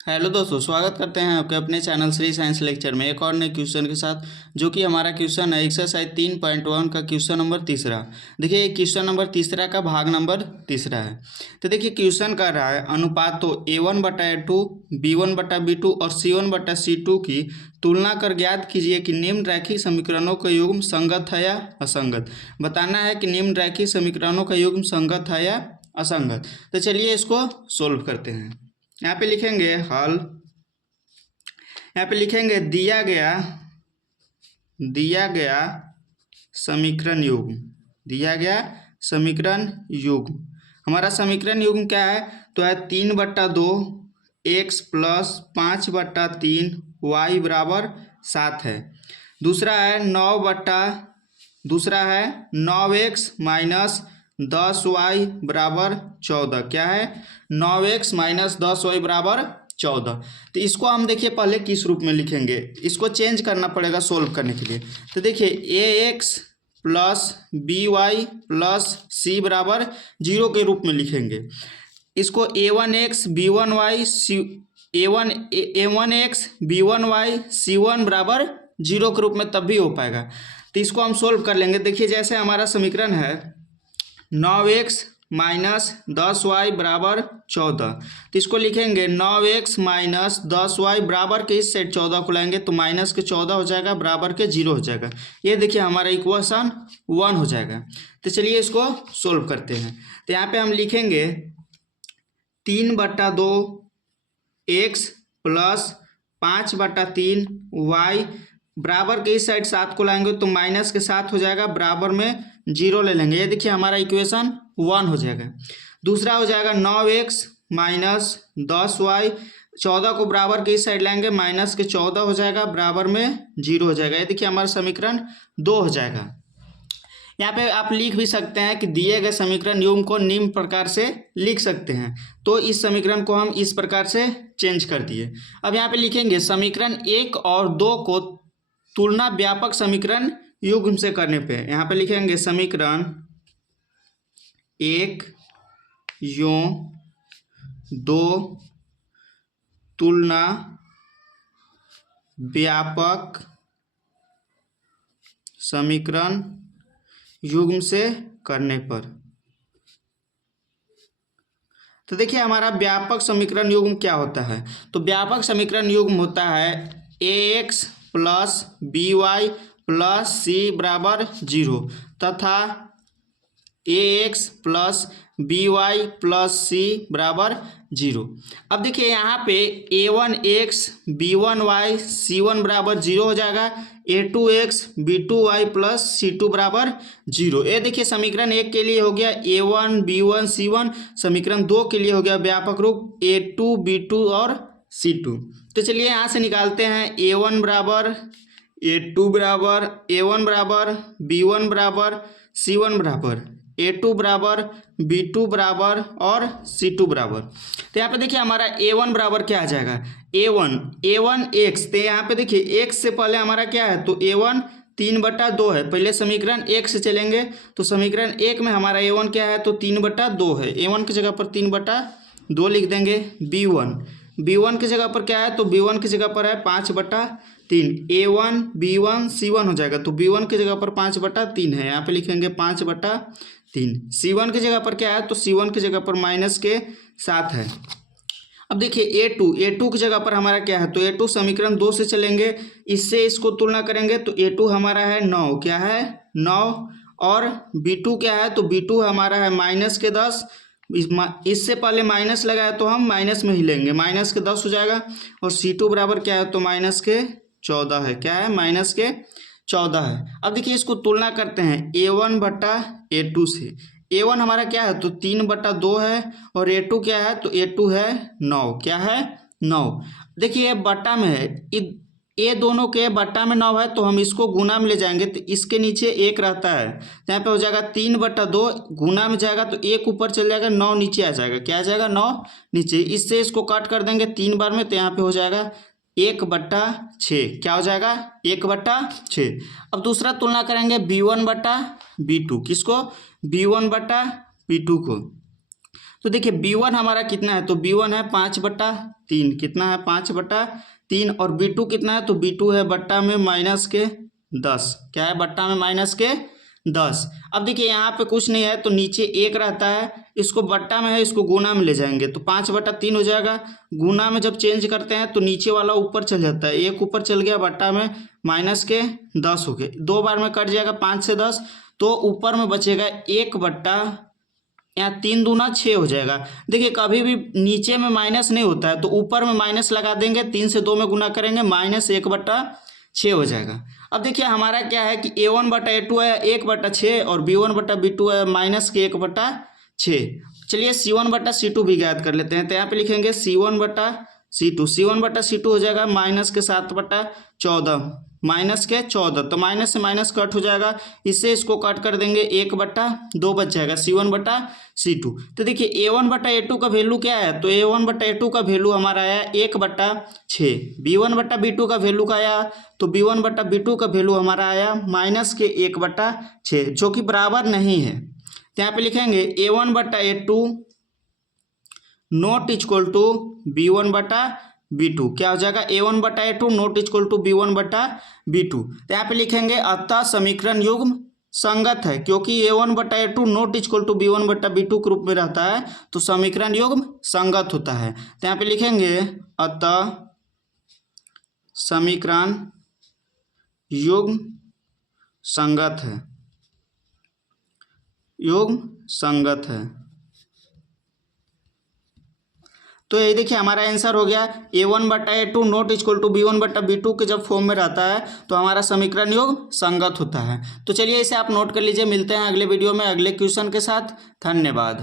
Hello दोस्तों, स्वागत करते हैं आपके अपने चैनल श्री साइंस लेक्चर में एक और नए क्वेश्चन के साथ। जो कि हमारा क्वेश्चन है एक्सरसाइज 3.1 का क्वेश्चन नंबर तीसरा। देखिए क्वेश्चन नंबर तीसरा का भाग नंबर तीसरा है। तो देखिए क्वेश्चन कर रहा है अनुपात तो A1/A2, B1/B2 और C1/C2 की तुलना कर ज्ञात कीजिए कि निम्न रैखिक समीकरणों का युग्म संगत है या असंगत। बताना है कि निम्न रैखिक समीकरणों का युग्म संगत है या असंगत। तो चलिए इसको सोल्व करते हैं। यहाँ पे लिखेंगे हल। यहाँ पे लिखेंगे दिया गया समीकरण युग्म। दिया गया समीकरण युग्म। हमारा समीकरण युग्म क्या है? तो है 3/2 x प्लस 5/3 y बराबर 7 है। दूसरा है 9x माइनस 10y बराबर 14। क्या है? 9x माइनस 10y बराबर 14। तो इसको हम देखिए पहले किस रूप में लिखेंगे, इसको चेंज करना पड़ेगा सोल्व करने के लिए। तो देखिए ax plus by plus c बराबर 0 के रूप में लिखेंगे। इसको a1x b1y c1 बराबर 0 के रूप में तब भी हो पाएगा। तो इसको हम सोल्व कर लेंगे। देखिए जैसे हमारा समीकरण है 9x माइनस 10y बराबर 14। तो इसको लिखेंगे 9x माइनस 10y बराबर के इस साइड 14 को लाएंगे तो माइनस के 14 हो जाएगा, बराबर के 0 हो जाएगा। ये देखिए हमारा इक्वेशन 1 हो जाएगा। तो चलिए इसको सोल्व करते हैं। तो यहाँ पे हम लिखेंगे 3/2 x प्लस 5/3 y बराबर के इस साइड 7 को लाएंगे तो माइनस के 7 हो जाएगा, बराबर में 0 ले लेंगे। ये देखिए हमारा इक्वेशन 1 हो जाएगा। दूसरा हो जाएगा 9x माइनस 10y, 14 को बराबर के इस साइड लाएंगे माइनस के 14 हो जाएगा, बराबर में 0 हो जाएगा। ये देखिए हमारा समीकरण 2 हो जाएगा। यहाँ पे आप लिख भी सकते हैं कि दिए गए समीकरण युग्म को निम्न प्रकार से लिख सकते हैं। तो इस समीकरण को हम इस प्रकार से चेंज कर दिए। अब यहाँ पे लिखेंगे समीकरण 1 और 2 को तुलना व्यापक समीकरण युग्म से करने पे। यहाँ पे लिखेंगे समीकरण 1 यों 2 तुलना व्यापक समीकरण युग्म से करने पर। तो देखिए हमारा व्यापक समीकरण युग्म क्या होता है? तो व्यापक समीकरण युग्म होता है ax plus by plus c बराबर 0 तथा ax plus by plus c बराबर 0। अब देखिए यहाँ पे a1x b1y c1 बराबर 0 हो जाएगा, a2x b2y प्लस c2 बराबर 0। ये देखिए समीकरण 1 के लिए हो गया a1 b1 c1, समीकरण 2 के लिए हो गया व्यापक रूप a2 b2 और c2। तो चलिए यहाँ से निकालते हैं a1 बराबर a2 बराबर a1 बराबर b1 बराबर c1 बराबर a2 बराबर b2 बराबर और c2 बराबर। तो यहाँ पे देखिए हमारा a1 बराबर क्या आ जाएगा? a1 x। तो यहाँ पे देखिए x से पहले हमारा क्या है? तो a1 3/2 है। पहले समीकरण 1 से चलेंगे तो समीकरण 1 में हमारा a1 क्या है? तो 3/2 है। a1 की जगह पर 3/2 लिख देंगे। b1 की जगह पर क्या है? तो b1 की जगह पर है 5/3। a1 b1 c1 हो जाएगा, तो b1 की जगह पर 5/3 है, यहाँ पे लिखेंगे 5/3। c1 की जगह पर क्या है? तो c1 की जगह पर माइनस के 7 है। अब देखिए a2 की जगह पर हमारा क्या है? तो a2 समीकरण 2 से चलेंगे, इससे इसको तुलना करेंगे तो a2 हमारा है 9। क्या है? 9। और b2 क्या है? तो b2 हमारा है माइनस के 10। इससे पहले माइनस लगाया तो हम माइनस में ही लेंगे, माइनस के 10 हो जाएगा। और c2 बराबर क्या है? तो माइनस के 14 है। क्या है? माइनस के 14 है। अब देखिए इसको तुलना करते हैं a1/a2 से। a1 हमारा क्या है? तो 3/2 है। और a2 क्या है? तो a2 है 9। क्या है? 9। देखिए बट्टा में है, ये दोनों के बट्टा में 9 है तो हम इसको गुना में ले जाएंगे तो इसके नीचे 1 रहता है, तो यहाँ पे हो जाएगा 3/2। गुना में जाएगा तो 1 ऊपर चल जाएगा, 9 नीचे आ जाएगा। क्या आ जाएगा? 9 नीचे। इससे इसको काट कर देंगे 3 बार में तो यहाँ पे हो जाएगा 1/6। क्या हो जाएगा? 1/6। अब दूसरा तुलना करेंगे b1/b2। किसको? b1/b2 को। तो देखिए B1 हमारा कितना है, तो B1 है 5/3, कितना है 5/3, और B2 कितना है, तो B2 है बट्टा में -10, क्या है बट्टा में -10। अब देखिए यहाँ पे कुछ नहीं है तो नीचे 1 रहता है, इसको बट्टा में है इसको गुना में ले जाएंगे तो 5/3 हो जाएगा। गुना में जब चेंज करते हैं तो नीचे वाला ऊपर चल जाता है, 1 ऊपर चल गया बट्टा में -10 हो गए, 2 बार में कट जाएगा 5 से 10, तो ऊपर में बचेगा 1 बट्टा, यहाँ 3 दूना 6 हो जाएगा। देखिए कभी भी नीचे में माइनस नहीं होता है तो ऊपर में माइनस लगा देंगे, 3 से 2 में गुना करेंगे -1/6 हो जाएगा। अब देखिए हमारा क्या है कि A1/A2 है 1/6 और B1/B2 है -1/6। चलिए C1/C2 भी ज्ञात कर लेते हैं, तो यहाँ पे लिखेंगे C1/C2 हो जाएगा -7/14, -14, तो माइनस से माइनस कट हो जाएगा, इससे इसको कट कर देंगे 1/2 बच जाएगा C1/C2। तो देखिए A1/A2 का वैल्यू क्या है, तो A1/A2 का वैल्यू हमारा आया 1/6, B1/B2 का वैल्यू का आया, तो B1/B2 का वैल्यू हमारा आया -1/6, जो कि बराबर नहीं है। तो यहाँ पे लिखेंगे A1/A2 not equal to B1/B2, क्या हो जाएगा A1/A2 not equal to B1/B2। तो यहाँ पे लिखेंगे अतः समीकरण युग्म संगत है, क्योंकि A1/A2 not equal to B1/B2 के रूप में रहता है तो समीकरण युग्म संगत होता है। तो यहाँ पे लिखेंगे अतः समीकरण युग्म संगत है, युग्म संगत है। तो ये देखिए हमारा आंसर हो गया A1/A2 not equal to B1/B2 के जब फॉर्म में रहता है तो हमारा समीकरण युग्म संगत होता है। तो चलिए इसे आप नोट कर लीजिए, मिलते हैं अगले वीडियो में अगले क्वेश्चन के साथ। धन्यवाद।